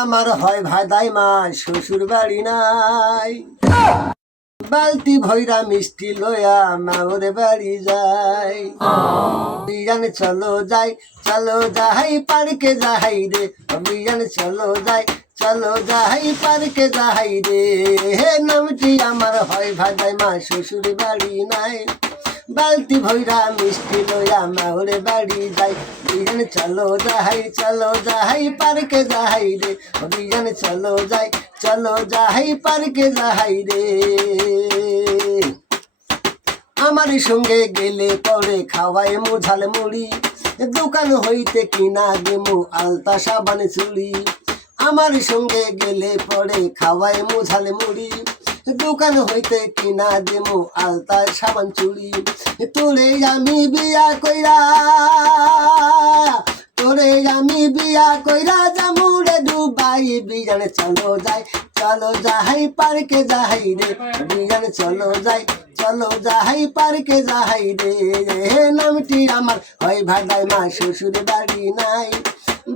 আমার হয় ভাদাই মা শ্বশুর বাড়ি নাই, বালতি ভৈরা মিষ্টি লয়া মাওর বাড়ি যাই। বিয়ান চলো যাই চলো যাই পার্কে যাই রে, বিয়ান চলো যাই পার্কে যাই রে। হে নামটি আমার হয় ভাদাই মা শ্বশুর বাড়ি নাই, বালতি ভৈরা মিষ্টি লয়া মাওর বাড়ি যাই। বিয়ান চলো যাই পার্কে যাই রে, বিয়ান চলো যাই পার্কে যাই রে। আমার সঙ্গে গেলে পরে খাওয়ায় মুঝাল মুড়ি, দোকান হইতে কিনা দেমু আলতা সাবান চুড়ি। আমার সঙ্গে গেলে পরে খাওয়ায় মুঝাল মুড়ি, দোকান হইতে কিনা দেমু আলতা সাবান চুড়ি। তোরে আমি বিয়া কইরা জামুরে দুবাই। বিয়ান চলো যাই পার্কে যাই রে, বিয়ান চলো যাই পার্কে যাই রে। নামটি আমার হয় ভাদাই মা শ্বশুর বাড়ি নাই,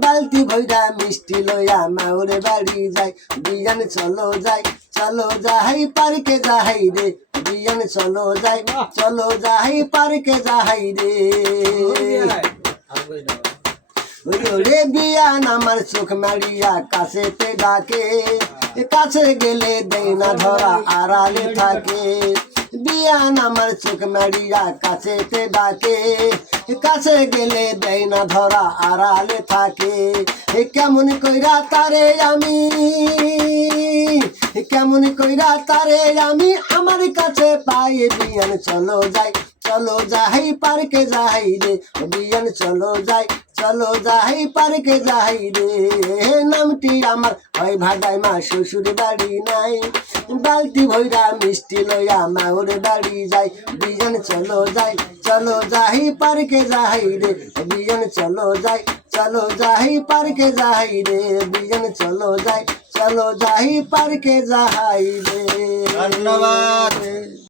বালতি ভৈরা মিষ্টি লয়া মাওর বাড়ি যাই। বিয়ান চলো যাই পার্কে যাই রে, বিয়ান চলো যাই পার্কে যাই রে। ওরে বিয়ান আমার চোখ মারিয়া কাছেতে ডাকে, কাছে গেলে দেয় না ধরা আড়ালে থাকে। বিয়ান আমার চোখ মারিয়া কাছেতে ডাকে, কাছে গেলে দেয় না ধরা আড়ালে থাকে। কেমন কইরা তারে আমি আমার কাছে পাই। বিয়ান চলো যাই পার্কে যাই রে, বিয়ান চলো যাই পার্কে যাই রে। নামটি আমার হয় ভাদাই মা শ্বশুর বাড়ি নাই, বালতি ভৈরা মিষ্টি লয়া মাওর বাড়ি যাই। বিয়ান চলো যাই পার্কে যাই রে, বিয়ান চলো যাই পার্কে যাই রে। বিয়ান চলো যাই পার্কে যাই রে। ধন্যবাদ।